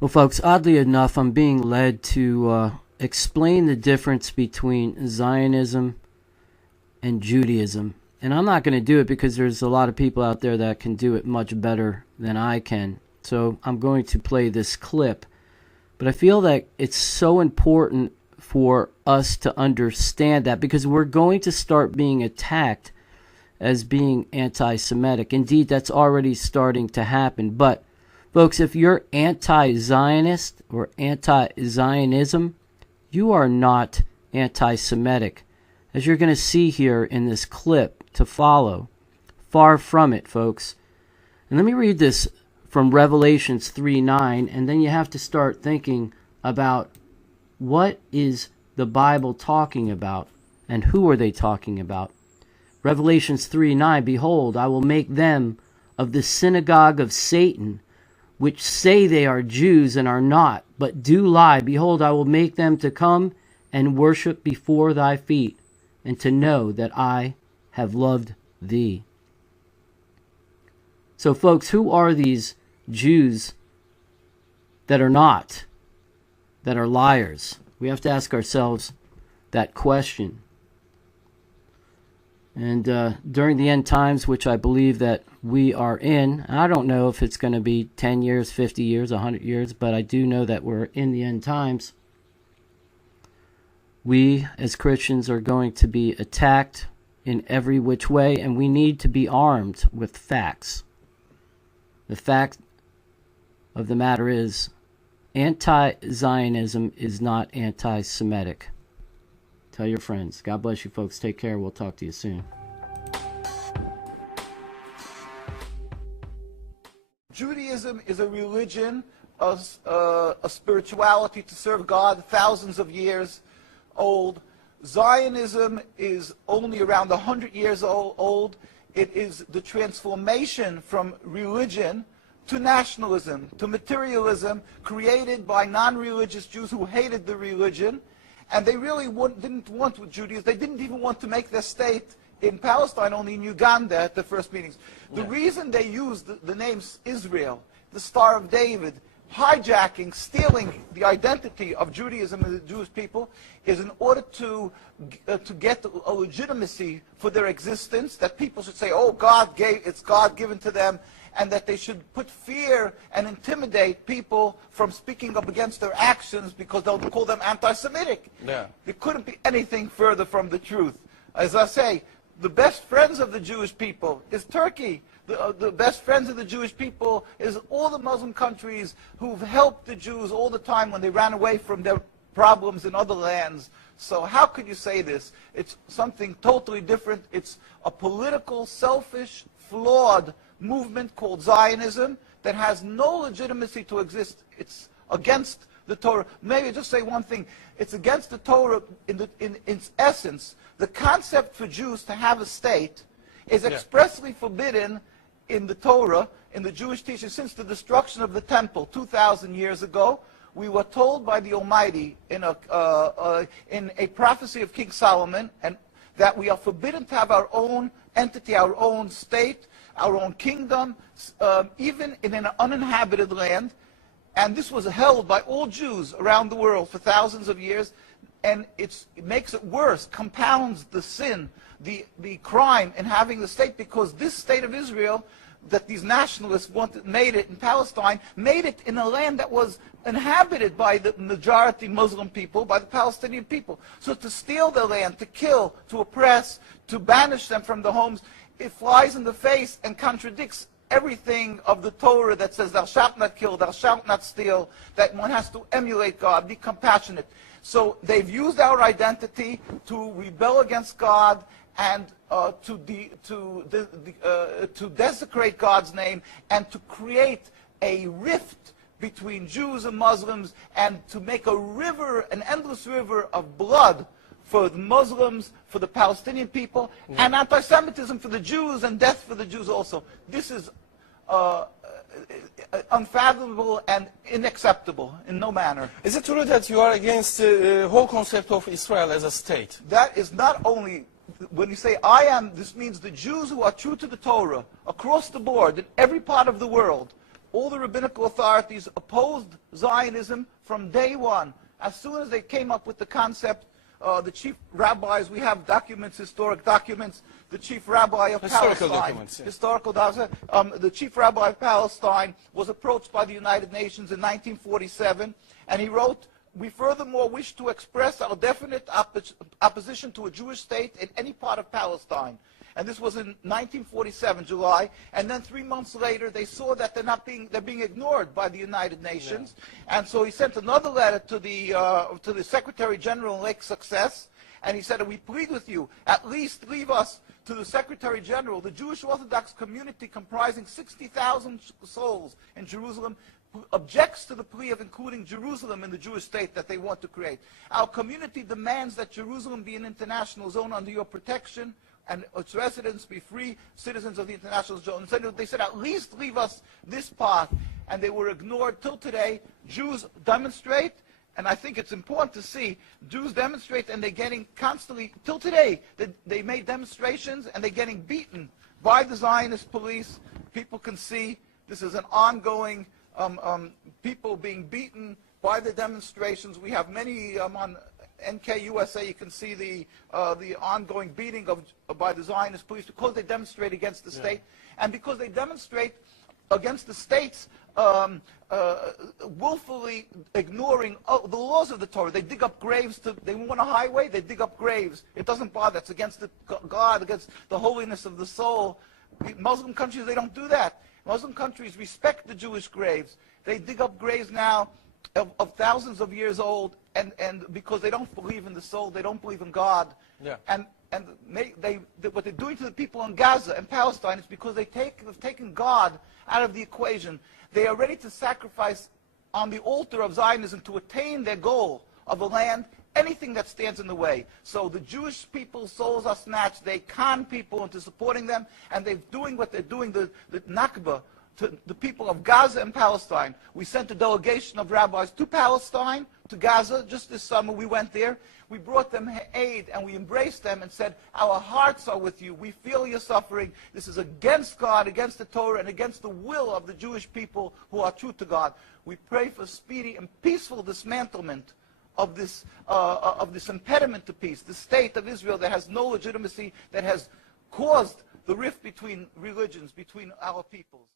Well, folks, oddly enough, I'm being led to explain the difference between Zionism and Judaism. And I'm not going to do it because there's a lot of people out there that can do it much better than I can. So I'm going to play this clip. But I feel that it's so important for us to understand that, because we're going to start being attacked as being anti-Semitic. Indeed, that's already starting to happen. But, folks, if you're anti-Zionist or anti-Zionism, you are not anti-Semitic, as you're going to see here in this clip to follow. Far from it, folks. And let me read this from Revelations 3:9, and then you have to start thinking about what is the Bible talking about and who are they talking about. Revelations 3:9, behold, I will make them of the synagogue of Satan, which say they are Jews and are not, but do lie. Behold, I will make them to come and worship before thy feet, and to know that I have loved thee. So, folks, who are these Jews that are not, that are liars? We have to ask ourselves that question. And during the end times, which I believe that we are in, I don't know if it's going to be 10 years, 50 years, 100 years, but I do know that we're in the end times. We, as Christians, are going to be attacked in every which way, and we need to be armed with facts. The fact of the matter is, anti-Zionism is not anti-Semitic. Tell your friends. God bless you, folks. Take care. We'll talk to you soon. Judaism is a religion, a spirituality to serve God, thousands of years old. Zionism is only around 100 years old. It is the transformation from religion to nationalism, to materialism, created by non-religious Jews who hated the religion. And they really didn't want Judaism. They didn't even want to make their state in Palestine, only in Uganda at the first meetings. The reason they used the name Israel, the Star of David, hijacking, stealing the identity of Judaism and the Jewish people, is in order to get a legitimacy for their existence, that people should say, oh, it's God given to them, and that they should put fear and intimidate people from speaking up against their actions because they'll call them anti-Semitic. Yeah. It couldn't be anything further from the truth. As I say, the best friends of the Jewish people is Turkey. The best friends of the Jewish people is all the Muslim countries who've helped the Jews all the time when they ran away from their problems in other lands. So how could you say this? It's something totally different. It's a political, selfish, flawed movement called Zionism that has no legitimacy to exist. It's against the Torah. Maybe just say one thing. It's against the Torah in its essence. The concept for Jews to have a state is expressly forbidden in the Torah, in the Jewish teaching, since the destruction of the temple 2,000 years ago. We were told by the Almighty in a prophecy of King Solomon, and that we are forbidden to have our own entity, our own state, our own kingdom, even in an uninhabited land. And this was held by all Jews around the world for thousands of years. And it makes it worse, compounds the sin, the crime in having the state, because this state of Israel that these nationalists made it in Palestine, made it in a land that was inhabited by the majority Muslim people, by the Palestinian people. So to steal their land, to kill, to oppress, to banish them from the homes, it flies in the face and contradicts everything of the Torah that says thou shalt not kill, thou shalt not steal, that one has to emulate God, be compassionate. So they've used our identity to rebel against God and to desecrate God's name, and to create a rift between Jews and Muslims, and to make a river, an endless river of blood for the Muslims, for the Palestinian people, and anti-Semitism for the Jews, and death for the Jews also. This is unfathomable and unacceptable in no manner. Is it true that you are against the whole concept of Israel as a state? That is not only, when you say I am, this means the Jews who are true to the Torah, across the board, in every part of the world, all the rabbinical authorities opposed Zionism from day one. As soon as they came up with the concept, the chief rabbis, we have documents, historic documents, the chief rabbi of Historical Palestine, documents, yeah. historical documents, the chief rabbi of Palestine was approached by the United Nations in 1947, and he wrote, "We furthermore wish to express our definite opposition to a Jewish state in any part of Palestine." And this was in 1947, July. And then 3 months later, they saw that they're being ignored by the United Nations. Yeah. And so he sent another letter to the Secretary General in Lake Success, and he said, "We plead with you, at least leave us to the Secretary General. The Jewish Orthodox community, comprising 60,000 souls in Jerusalem, objects to the plea of including Jerusalem in the Jewish state that they want to create. Our community demands that Jerusalem be an international zone under your protection, and its residents be free citizens of the international zone." So they said, "At least leave us this part." And they were ignored till today. Jews demonstrate, and I think it's important to see, Jews demonstrate, and they're getting constantly, till today, they made demonstrations, and they're getting beaten by the Zionist police. People can see this is an ongoing, people being beaten by the demonstrations. We have many on NKUSA, you can see the ongoing beating by the Zionist police because they demonstrate against the state, and because they demonstrate against the states willfully ignoring the laws of the Torah. They dig up graves. They want a highway, they dig up graves. It doesn't bother. It's against God, against the holiness of the soul. Muslim countries, they don't do that. Muslim countries respect the Jewish graves. They dig up graves now of thousands of years old, and because they don't believe in the soul, they don't believe in God. Yeah. And what they're doing to the people in Gaza and Palestine is because they've taken God out of the equation. They are ready to sacrifice on the altar of Zionism to attain their goal of a land, anything that stands in the way. So the Jewish people's souls are snatched. They con people into supporting them, and they're doing what they're doing, the Nakba, to the people of Gaza and Palestine. We sent a delegation of rabbis to Palestine, to Gaza, just this summer. We went there. We brought them aid, and we embraced them and said, "Our hearts are with you. We feel your suffering. This is against God, against the Torah, and against the will of the Jewish people who are true to God." We pray for speedy and peaceful dismantlement of this impediment to peace, the state of Israel that has no legitimacy, that has caused the rift between religions, between our peoples.